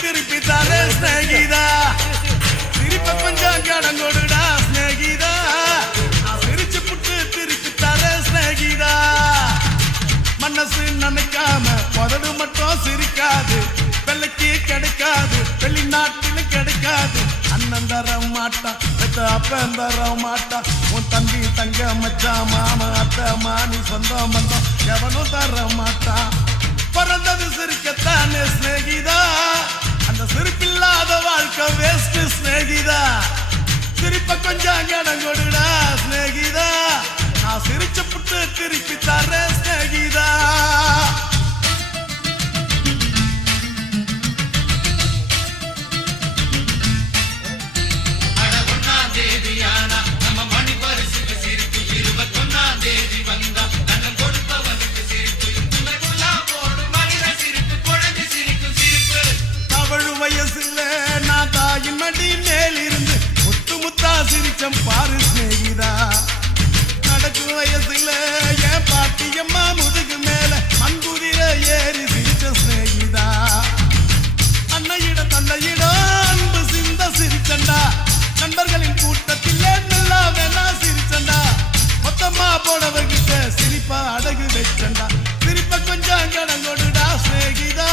திருப்பி தர ஸ்நேகிதா சிரிப்ப கொஞ்சம் கடங்கொடுடா ஸ்நேகிதா நான் சிரிச்சு புட்டு திருப்பி தர ஸ்நேகிதா மனசு நினைக்காம உதடு மட்டும் சிரிக்காது வெள்ளைக்கு கிடைக்காது வெளிநாட்டிலும் கிடைக்காது அண்ணன் தர மாட்டான் அப்பன் தர மாட்டான் உன் தம்பி தங்க மச்சா மாமா அத்தை மானி சொந்தம் பந்தம் எவனும் தர மாட்டான் பிறந்தது சிரிக்கத்தானே ஸ்நேகிதா அந்த சிரிப்பில்லாத வாழ்க்கை வேஸ்ட் ஸ்நேகிதா சிரிப்ப கொஞ்சம் கடங்கொடுடா ஸ்நேகிதா நான் சிரிச்சு புட்டு திருப்பி தர ஸ்நேகிதா சிரிச்சம் பாரு ஸ்நேகிதா நடக்கும் வயசுல என் பாட்டியம்மா முதுகு மேல மண்குதிர ஏறி சிரிச்ச ஸ்நேகிதா அன்னையிடம் தந்தையிடம் அன்பு சிந்த சிரிச்சண்டா நண்பர்களின் கூட்டத்தில் நல்லா வேணா சிரிச்சண்டா மொத்தமா போனவர்கிட்ட சிரிப்பா அடகு வச்சண்டா சிரிப்ப கொஞ்சம் கடங்கொடுடா ஸ்நேகிதா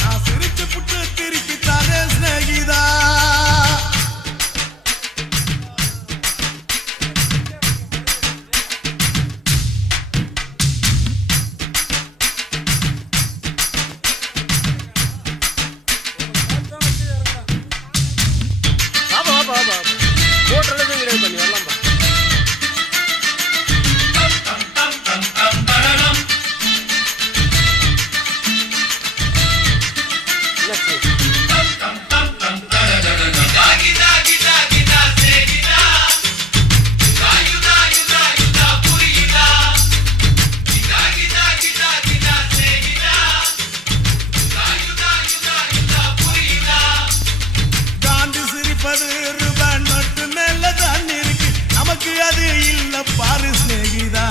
நான் சிரிச்சு புட்டு திருப்பி தாரே ஸ்நேகிதா பாரு ஸ்நேகிதா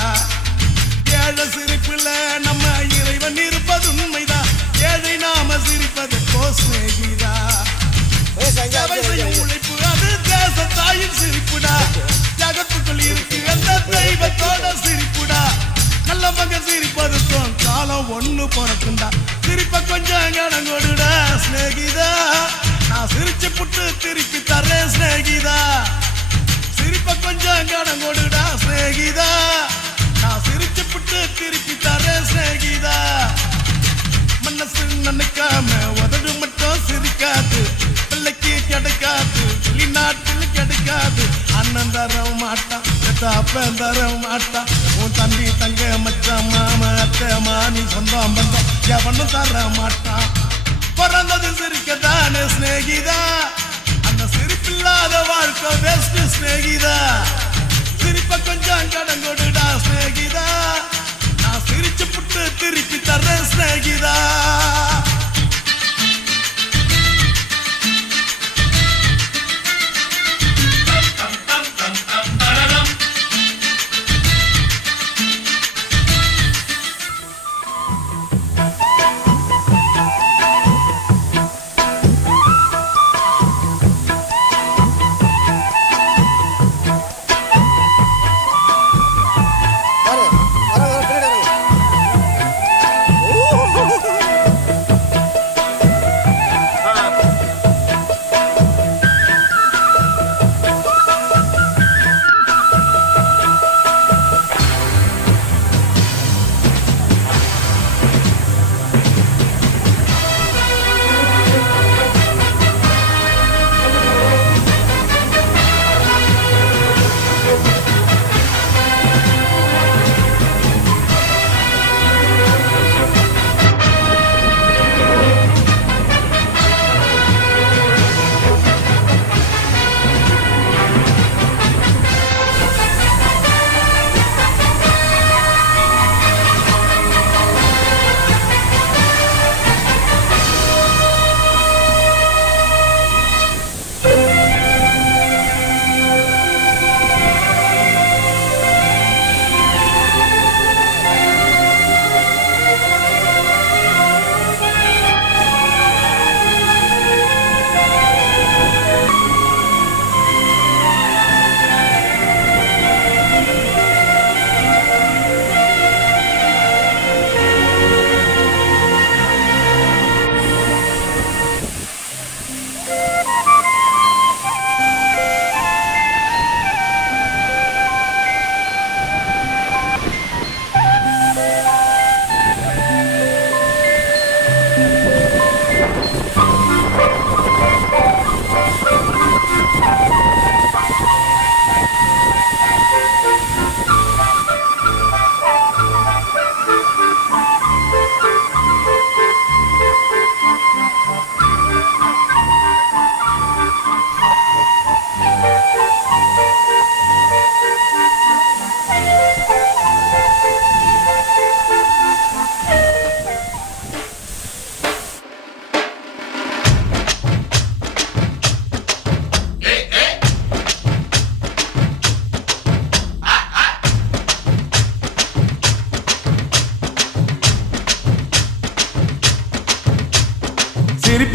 ஏழை சிரிப்புல நம்ம இறைவன் இருப்பது உண்மைதான் ஏழை நாம சிரிப்பது ஸ்நேகிதா உழைப்பு அது தேச தாயின் சிரிப்புடா ஜகத்துக்குள் இருக்கு அந்த தெய்வத்தோட சிரிப்புடா நல்ல மகன் சிரிப்பதுக்கும் காலம் ஒண்ணு பிறக்குண்டா சிரிப்ப கொஞ்சம் கடங்கொடுடா ஸ்நேகிதா நான் சிரிச்சு புட்டு திருப்பி தரேன் ஸ்நேகிதா சிரிப்ப கொஞ்சம் கடங்கொடுடா ஸ்நேகிதா நான் சிரிச்சு புட்டு திருப்பி தரேன் ஸ்நேகிதா மனசு நினைக்காம உதடு மட்டும் சிரிக்காது பிள்ளைக்கு கிடைக்காது வெளிநாட்டில் கிடைக்காது அண்ணன் தர மாட்டான் அப்பன் தர மாட்டான் உன் தம்பி தங்க மச்சா மாமா அத்தை மானி சொந்தம் பந்தம் எவனும் தர மாட்டான் பிறந்தது சிரிக்கத்தானே ஸ்நேகிதா அந்த சிரிப்பில்லாத வாழ்க்கை வேஸ்ட் ஸ்நேகிதா சிரிப்ப கொஞ்சம் கடங்கொடுடா ஸ்நேகிதா நான் சிரிச்சு புட்டு திருப்பி தரேன் ஸ்நேகிதா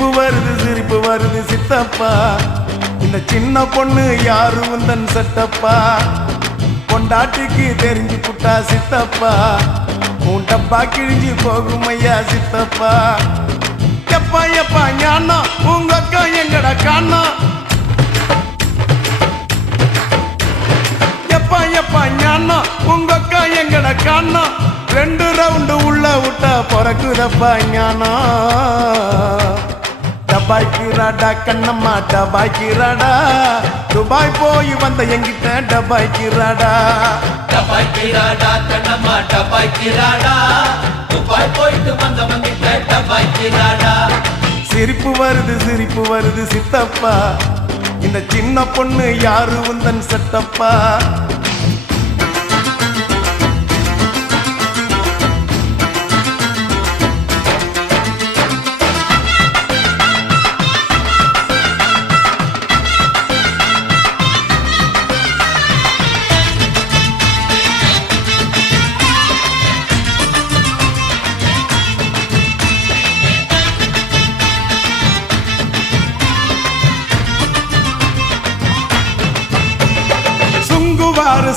சிரிப்பு வருது சித்தப்பா இந்த சின்ன பொண்ணு யாரு உந்தன் செட்டப்பா பொண்டாட்டிக்கு தெரிஞ்சு புட்டா சித்தப்பா உன் டப்பா கிழிஞ்சு போகும் ஐயா சித்தப்பா எப்பா எப்பா ஞானா உங்க அக்கா எங்கடா காணா எப்பா எப்பா ஞானா உங்க அக்கா எங்கடா காணா 2 ரவுண்டு உள்ள விட்டா பிறக்குதப்பா ஞானா டபாய்க்கிறாடா கண்ணம்மா டபாய்க்கிறாடா துபாய் போய் வந்த எங்கிட்ட டபாய்க்கிறாடா கண்ணம்மா டபாய்க்கிறாடா துபாய் போயிட்டு வந்தவங்கிட்ட டபாய்க்கிறாடா சிரிப்பு வருது சித்தப்பா இந்த சின்ன பொண்ணு யாரு உந்தன் செட்டப்பா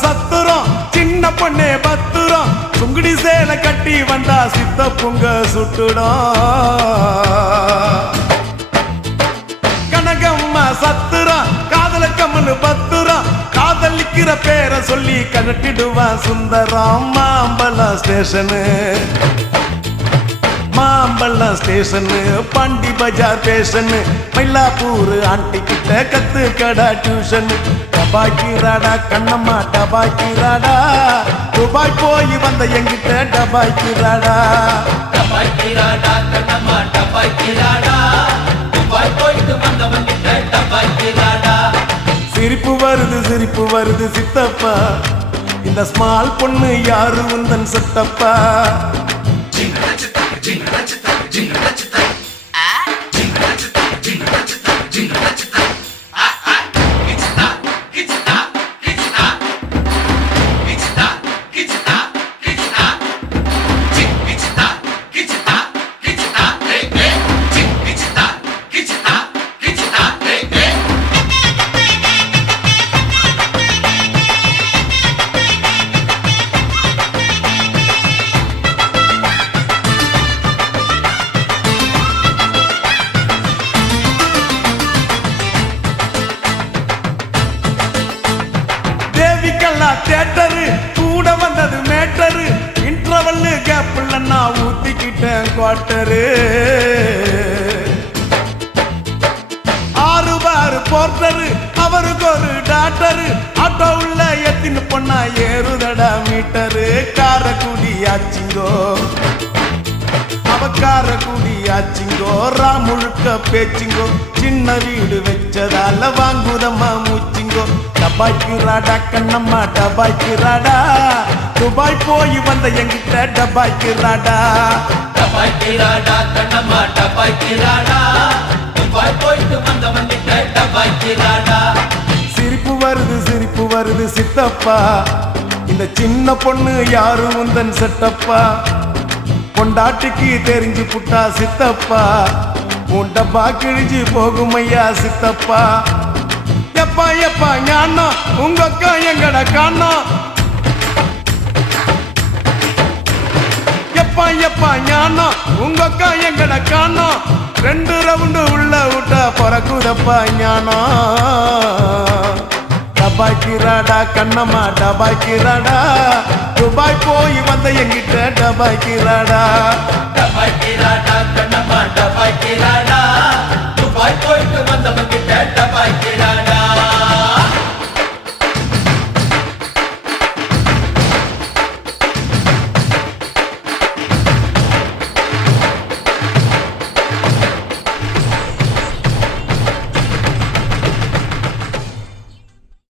சத்துரம் சின்ன பொண்ணே பத்துரம் சுங்குடி சேலை கட்டி வந்தா சித்த பொங்க சுட்டுடும் கனகம்மா சத்துரம் காதல கம்மனு பத்துரம் காதலிக்கிற பேரை சொல்லி கனட்டிடுவான் சுந்தரம் மாம்பழம் ஸ்டேஷனு பாண்டி பஜார் பேஷனு மயிலாப்பூர் ஆண்டி கிட்ட கத்து கடா டியூஷன் டபாய்க்கிறாடா கண்ணம்மா டபாய்க்கிறாடா துபாய் போய் வந்த எங்கிட்ட டபாய்க்கிறாடா கண்ணம்மா டபாய்க்கிறாடா துபாய் போயிட்டு வந்தவங்கிட்ட டபாய்க்கிறாடா சிரிப்பு வருது சித்தப்பா இந்த ஸ்மால் பொண்ணு யாரு உந்தன் செட்டப்பா தியேட்டரு கூட வந்தது மேட்டரு இன்டர்வல் கேப்ல நான் ஊத்திக்கிட்டேன் குவார்டரு 6 பார் போர்ட்டரு அவருக்கு ஒரு டாக்டரு ஆட்டோ உள்ள எத்தின்னு பொண்ணா ஏறுதடா மீட்டரு காரக்குடி ஆச்சிங்கோ அவக்கார குடியாச்சிங்கோ முழுக்க பேச்சிங்கோ சின்ன வீடு வச்சதால வாங்குதம்மா மூச்சிங்கோ டபாய்க்கிறாடா கண்ணம்மா டபாய்க்கிறாடா துபாய் போய் வந்த எங்கிட்ட டபாய்க்கிறாடா கண்ணம்மா டபாய்க்கிறாடா துபாய் போயிட்டு வந்தவங்கிட்ட டபாய்க்கிறாடா சிரிப்பு வருது சித்தப்பா இந்த சின்ன பொண்ணு யாரு உந்தன் செட்டப்பா பொண்டாட்டிக்கு தெரிஞ்சு புட்டா சித்தப்பா உன் டப்பா கிழிஞ்சு போகும் ஐயா சித்தப்பா எப்பா எப்பா ஞானா உங்க அக்கா எங்கடா காணா எப்பா எப்பா ஞானா உங்க அக்கா எங்கடா காணா 2 ரவுண்டு உள்ள விட்டா பிறக்குதப்பா ஞானா டபாய்க்கிறாடா கண்ணம்மா டபாய்க்கிறாடா துபாய் போய் வந்த எங்கிட்ட டபாய்க்கிறாடா கண்ணம்மா டபாய்க்கிறாடா துபாய் போயிட்டு வந்தவங்கிட்ட டபாய்க்கிறாடா